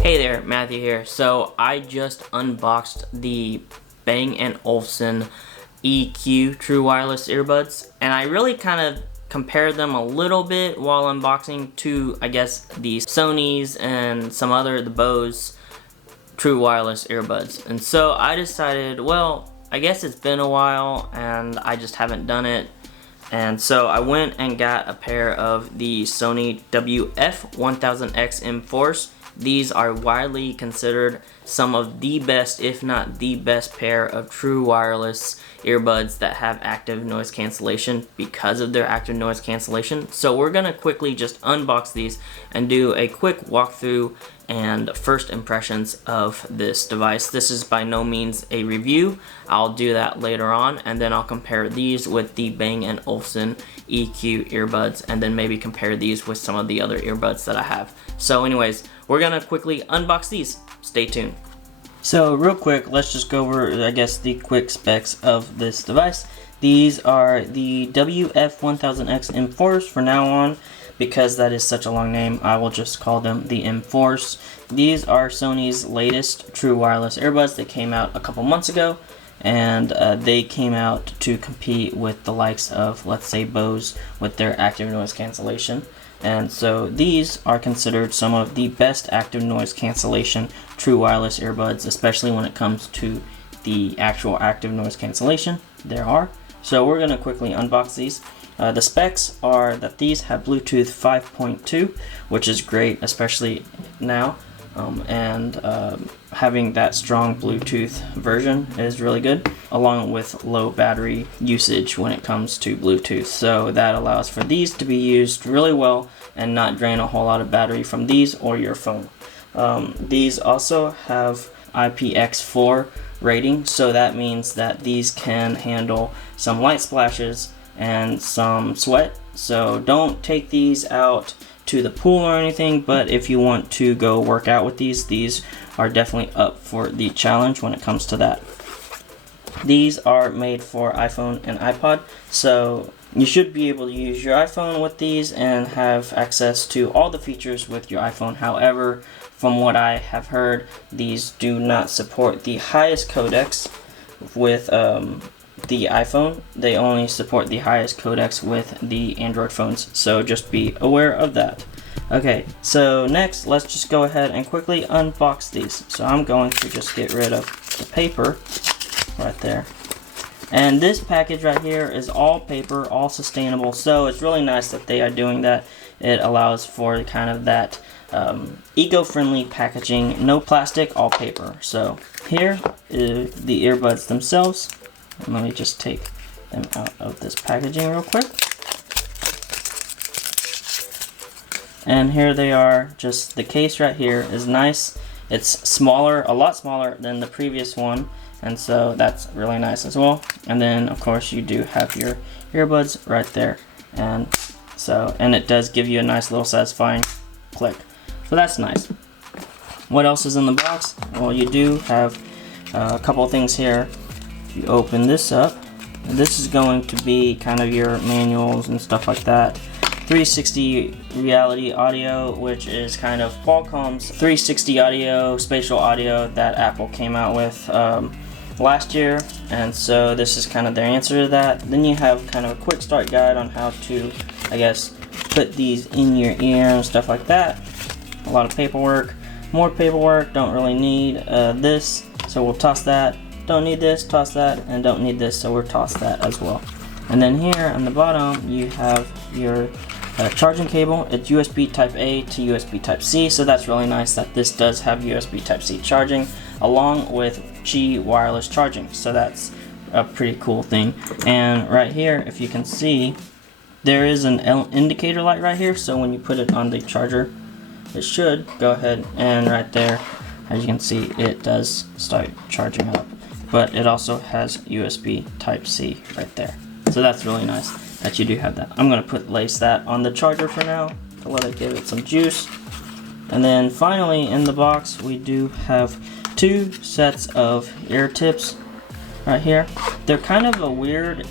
Hey there, Matthew here. So I just unboxed the Bang & Olufsen EQ True Wireless earbuds, and I really kind of compared them a little bit while unboxing to, I guess, the Sony's and some other, the Bose True Wireless earbuds. And so I decided, well, I guess it's been a while and I just haven't done it. And so I went and got a pair of the Sony WF-1000X M4s. These are widely considered some of the best, if not the best, pair of true wireless earbuds that have active noise cancellation because of their active noise cancellation. So we're gonna quickly just unbox these and do a quick walkthrough and first impressions of this device. This is by no means a review. I'll do that later on, and then I'll compare these with the Bang & Olufsen EQ earbuds, and then maybe compare these with some of the other earbuds that I have. So anyways, we're gonna quickly unbox these. Stay tuned. So real quick, let's just go over, I guess, the quick specs of this device. These are the WF-1000X M4s for now on. Because that is such a long name, I will just call them the M4s. These are Sony's latest true wireless earbuds. They came out a couple months ago, and they came out to compete with the likes of, let's say, Bose with their active noise cancellation. And so these are considered some of the best active noise cancellation true wireless earbuds, especially when it comes to the actual active noise cancellation there are. So we're gonna quickly unbox these. The specs are that these have Bluetooth 5.2, which is great, especially now, having that strong Bluetooth version is really good, along with low battery usage when it comes to Bluetooth. So that allows for these to be used really well and not drain a whole lot of battery from these or your phone. These also have IPX4 rating, so that means that these can handle some light splashes and some sweat. So don't take these out to the pool or anything, but if you want to go work out with these are definitely up for the challenge when it comes to that. These are made for iPhone and iPod, so you should be able to use your iPhone with these and have access to all the features with your iPhone. However, from what I have heard, these do not support the highest codecs with the iPhone. They only support the highest codecs with the Android phones, so just be aware of that. Okay, so next let's just go ahead and quickly unbox these. So I'm going to just get rid of the paper right there. And this package right here is all paper, all sustainable, so it's really nice that they are doing that. It allows for kind of that eco-friendly packaging, no plastic, all paper. So here is the earbuds themselves. Let me just take them out of this packaging real quick. And here they are. Just the case right here is nice. It's smaller, a lot smaller than the previous one, and so that's really nice as well. And then of course you do have your earbuds right there, and it does give you a nice little satisfying click. So that's nice. What else is in the box? Well, you do have a couple of things here. If you open this up, this is going to be kind of your manuals and stuff like that. 360 reality audio, which is kind of Qualcomm's 360 audio, spatial audio that Apple came out with last year, and so this is kind of their answer to that. Then you have kind of a quick start guide on how to, I guess, put these in your ear and stuff like that. A lot of paperwork, more paperwork, don't really need this, so we'll toss that. Don't need this, toss that, and don't need this, so we'll toss that as well. And then here on the bottom you have your charging cable. It's USB type A to USB type C, so that's really nice that this does have USB type C charging along with Qi wireless charging, so that's a pretty cool thing. And right here, if you can see, there is an indicator light right here, so when you put it on the charger it should go ahead, and right there, as you can see, it does start charging up. But it also has USB type C right there, so that's really nice that you do have that. I'm gonna lace that on the charger for now to let it give it some juice. And then finally in the box we do have two sets of ear tips right here. They're kind of a weird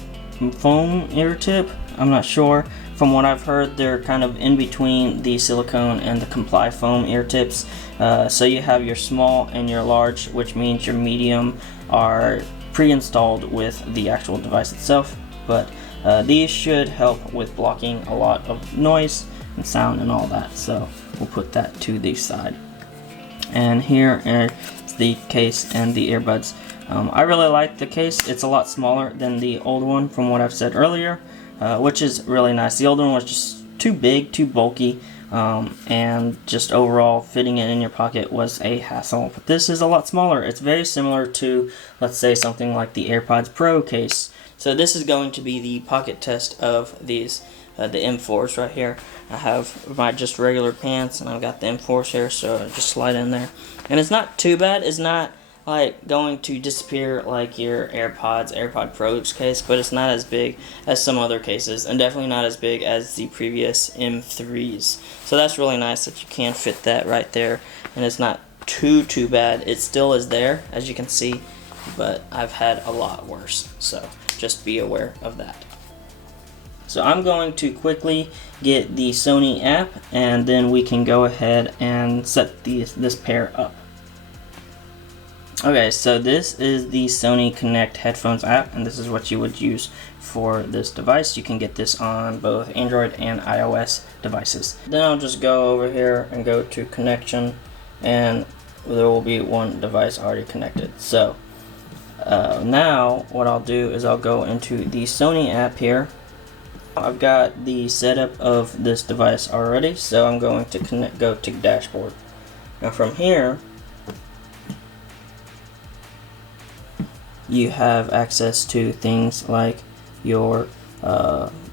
foam ear tip. I'm not sure. From what I've heard, they're kind of in between the silicone and the Comply foam ear tips. So you have your small and your large, which means your medium are pre-installed with the actual device itself. But these should help with blocking a lot of noise and sound and all that. So we'll put that to the side. And here is the case and the earbuds. I really like the case. It's a lot smaller than the old one from what I've said earlier, which is really nice. The old one was just too big, too bulky, and just overall fitting it in your pocket was a hassle. But this is a lot smaller. It's very similar to, let's say, something like the AirPods Pro case. So this is going to be the pocket test of these, the M4s right here. I have my just regular pants, and I've got the M4s here, so I just slide in there. And it's not too bad. It's not like going to disappear like your AirPod Pro's case, but it's not as big as some other cases, and definitely not as big as the previous M3s. So that's really nice that you can fit that right there, and it's not too bad. It still is there, as you can see, but I've had a lot worse, so just be aware of that. So I'm going to quickly get the Sony app, and then we can go ahead and set this pair up. Okay, so this is the Sony Connect headphones app, and this is what you would use for this device. You can get this on both Android and iOS devices. Then I'll just go over here and go to connection, and there will be one device already connected. So now what I'll do is I'll go into the Sony app here. I've got the setup of this device already, so I'm going to go to dashboard. Now from here, you have access to things like your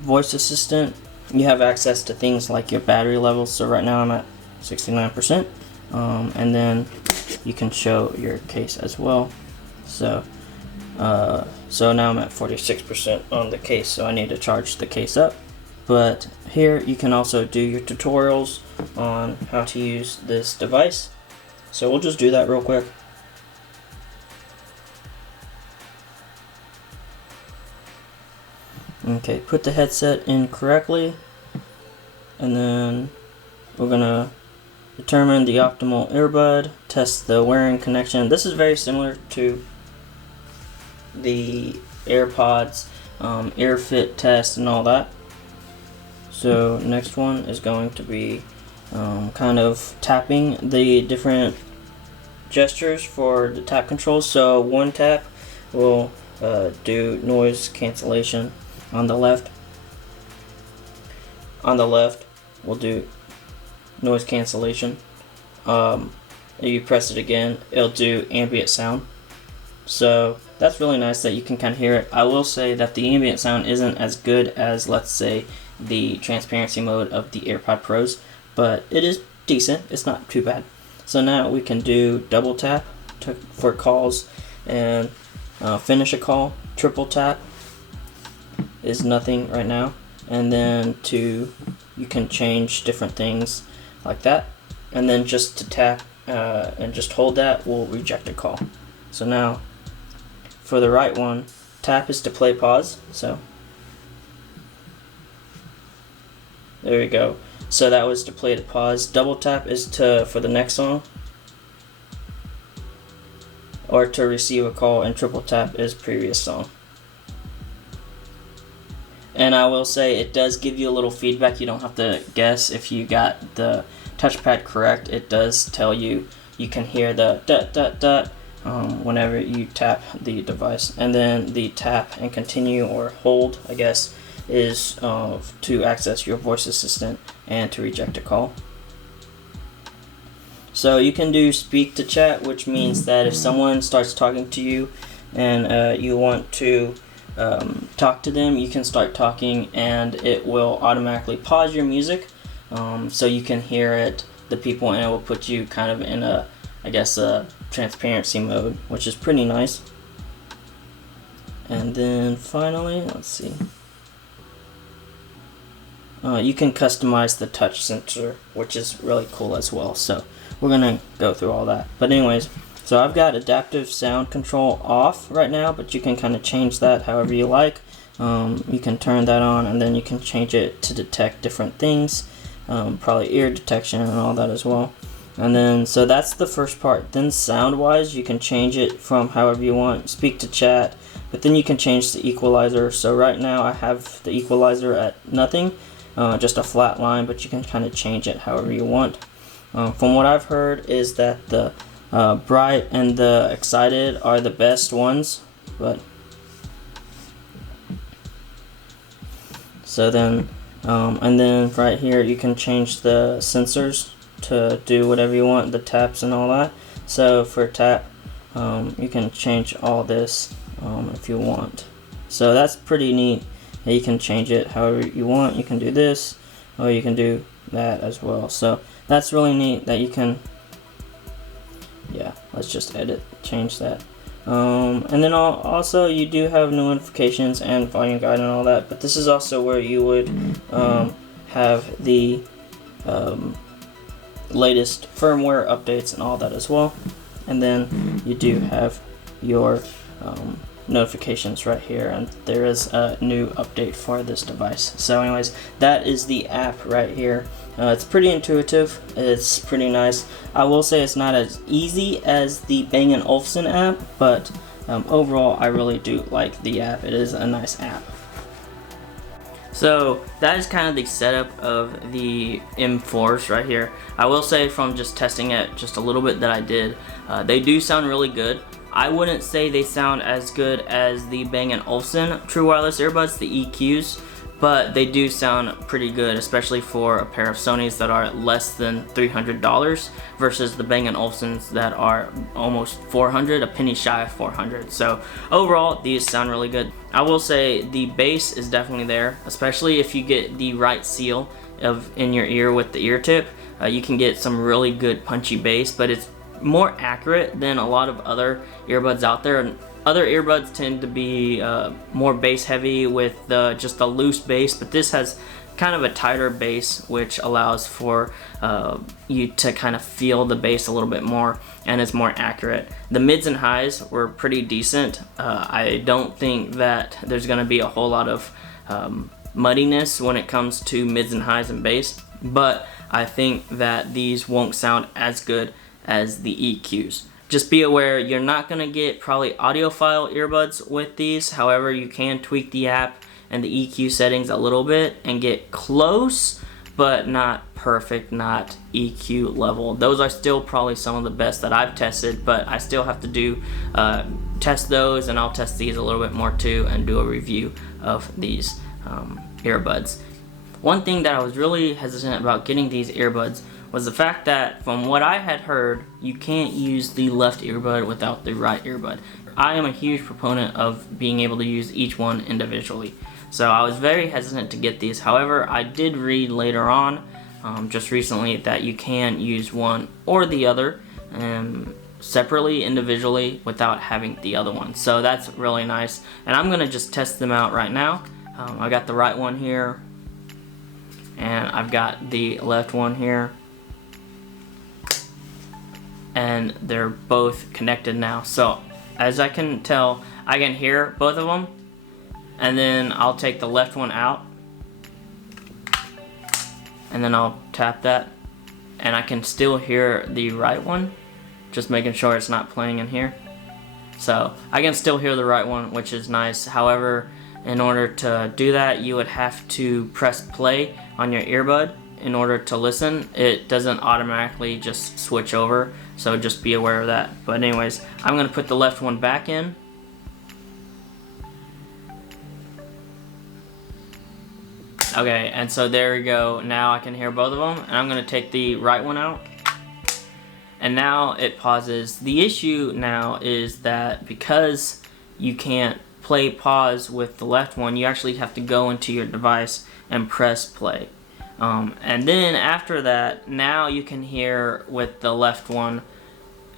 voice assistant. You have access to things like your battery levels. So right now I'm at 69%, and then you can show your case as well. So now I'm at 46% on the case, so I need to charge the case up. But here you can also do your tutorials on how to use this device. So we'll just do that real quick. Okay, put the headset in correctly, and then we're gonna determine the optimal earbud, test the wearing connection. This is very similar to the AirPods ear fit test and all that. So next one is going to be kind of tapping the different gestures for the tap controls. So one tap will do noise cancellation. On the left we'll do noise cancellation. If you press it again, it'll do ambient sound. So that's really nice that you can kind of hear it. I will say that the ambient sound isn't as good as, let's say, the transparency mode of the AirPod Pros, but it is decent. It's not too bad. So now we can do double tap for calls and finish a call. Triple tap is nothing right now, and then you can change different things like that, and then just to tap and just hold that will reject a call. So now for the right one, tap is to play pause. So there we go. So that was to play the pause. Double tap is for the next song, or to receive a call, and triple tap is previous song. And I will say it does give you a little feedback. You don't have to guess if you got the touchpad correct. It does tell you. You can hear the dot dot dot whenever you tap the device. And then the tap and continue or hold, I guess, is to access your voice assistant and to reject a call. So you can do speak to chat, which means that if someone starts talking to you and you want to talk to them, you can start talking and it will automatically pause your music, so you can hear it, the people, and it will put you kind of in a, I guess, a transparency mode, which is pretty nice. And then finally, let's see, you can customize the touch sensor, which is really cool as well. So we're gonna go through all that, but anyways, so I've got adaptive sound control off right now, but you can kind of change that however you like. You can turn that on, and then you can change it to detect different things, probably ear detection and all that as well. And then, so that's the first part. Then sound wise, you can change it from however you want, speak to chat, but then you can change the equalizer. So right now I have the equalizer at nothing, just a flat line, but you can kind of change it however you want. From what I've heard is that the bright and the excited are the best ones, but so then and then right here you can change the sensors to do whatever you want, the taps and all that. So for tap, you can change all this if you want. So that's pretty neat. You can change it however you want. You can do this, or you can do that as well. So that's really neat that you can, yeah, let's just change that. And then also you do have notifications and volume guide and all that, but this is also where you would have the latest firmware updates and all that as well. And then you do have your notifications right here, and there is a new update for this device. So anyways, that is the app right here. It's pretty intuitive, it's pretty nice. I will say it's not as easy as the Bang & Olufsen app, but overall I really do like the app. It is a nice app. So that is kind of the setup of the M4s right here. I will say from just testing it just a little bit that I did, they do sound really good. I wouldn't say they sound as good as the Bang & Olufsen true wireless earbuds, the EQs, but they do sound pretty good, especially for a pair of Sonys that are less than $300 versus the Bang & Olufsen's that are almost $400, a penny shy of $400. So overall, these sound really good. I will say the bass is definitely there, especially if you get the right seal in your ear with the ear tip. You can get some really good punchy bass, but it's more accurate than a lot of other earbuds out there. Other earbuds tend to be more bass heavy with just a loose bass, but this has kind of a tighter bass, which allows for you to kind of feel the bass a little bit more, and it's more accurate. The mids and highs were pretty decent. I don't think that there's going to be a whole lot of muddiness when it comes to mids and highs and bass, but I think that these won't sound as good as the EQs. Just be aware, you're not going to get probably audiophile earbuds with these. However, you can tweak the app and the EQ settings a little bit and get close, but not perfect, not EQ level. Those are still probably some of the best that I've tested, but I still have to test those, and I'll test these a little bit more too and do a review of these earbuds. One thing that I was really hesitant about getting these earbuds was the fact that, from what I had heard, you can't use the left earbud without the right earbud. I am a huge proponent of being able to use each one individually, so I was very hesitant to get these. However, I did read later on, just recently, that you can use one or the other separately, individually, without having the other one. So that's really nice, and I'm going to just test them out right now. I got the right one here, and I've got the left one here, and they're both connected now. So as I can tell, I can hear both of them, and then I'll take the left one out, and then I'll tap that, and I can still hear the right one, just making sure it's not playing in here. So I can still hear the right one, which is nice. However, in order to do that, you would have to press play on your earbud in order to listen. It doesn't automatically just switch over, so just be aware of that. But anyways, I'm going to put the left one back in. Okay, and so there we go. Now I can hear both of them, and I'm going to take the right one out. And now it pauses. The issue now is that because you can't play pause with the left one, you actually have to go into your device and press play. And then after that, now you can hear with the left one,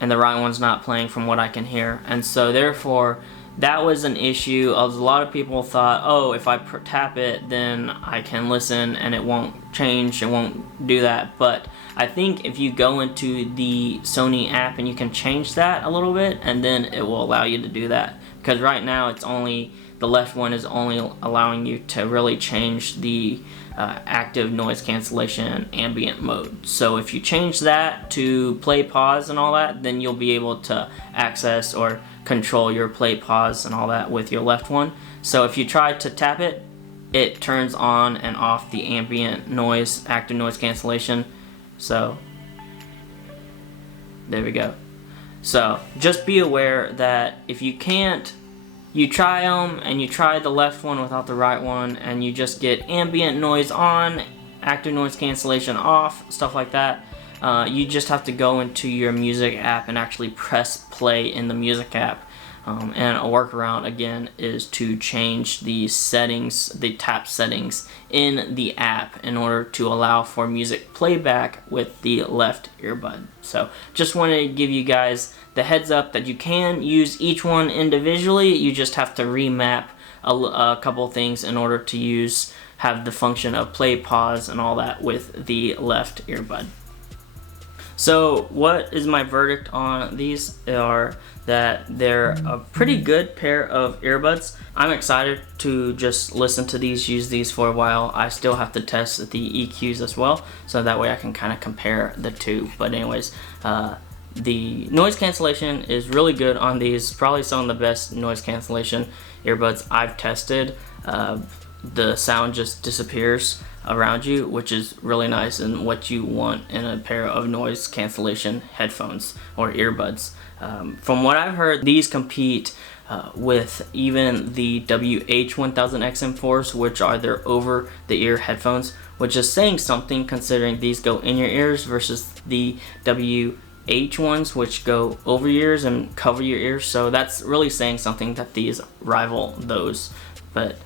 and the right one's not playing from what I can hear. And so therefore, that was an issue. A lot of people thought, oh, if I tap it, then I can listen and it won't change, it won't do that. But I think if you go into the Sony app and you can change that a little bit, and then it will allow you to do that. Because right now it's only the left one is only allowing you to really change the active noise cancellation ambient mode. So if you change that to play, pause, and all that, then you'll be able to access or control your play, pause, and all that with your left one. So if you try to tap it, it turns on and off the ambient noise, active noise cancellation. So there we go. So just be aware that if you can't, you try them and you try the left one without the right one and you just get ambient noise on, active noise cancellation off, stuff like that, you just have to go into your music app and actually press play in the music app. And a workaround again is to change the settings, the tap settings in the app in order to allow for music playback with the left earbud. So just wanted to give you guys the heads up that you can use each one individually. You just have to remap a couple things in order to have the function of play, pause, and all that with the left earbud. So what is my verdict on these are that they're a pretty good pair of earbuds. I'm excited to just listen to these, use these for a while. I still have to test the EQs as well, so that way I can kind of compare the two. But anyways, the noise cancellation is really good on these, probably some of the best noise cancellation earbuds I've tested. The sound just disappears around you, which is really nice and what you want in a pair of noise cancellation headphones or earbuds. From what I've heard, these compete with even the WH-1000XM4s, which are their over-the-ear headphones, which is saying something considering these go in your ears versus the WH ones, which go over your ears and cover your ears. So that's really saying something that these rival those. But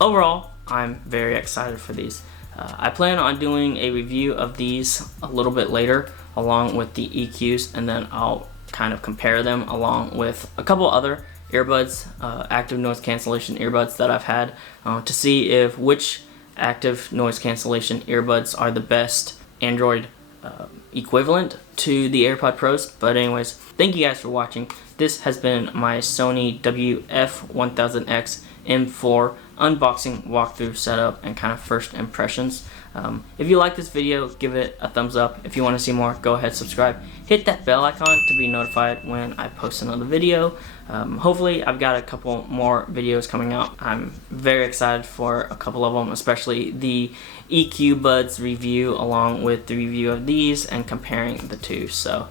overall, I'm very excited for these. I plan on doing a review of these a little bit later along with the EQs, and then I'll kind of compare them along with a couple other earbuds, active noise cancellation earbuds that I've had, to see if which active noise cancellation earbuds are the best Android equivalent to the AirPod Pros. But anyways, thank you guys for watching. This has been my Sony WF-1000X M4 unboxing, walkthrough, setup, and kind of first impressions. If you like this video, give it a thumbs up. If you want to see more, go ahead, subscribe. Hit that bell icon to be notified when I post another video. Hopefully, I've got a couple more videos coming out. I'm very excited for a couple of them, especially the EQ Buds review along with the review of these and comparing the two. So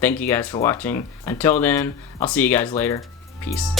thank you guys for watching. Until then, I'll see you guys later. Peace.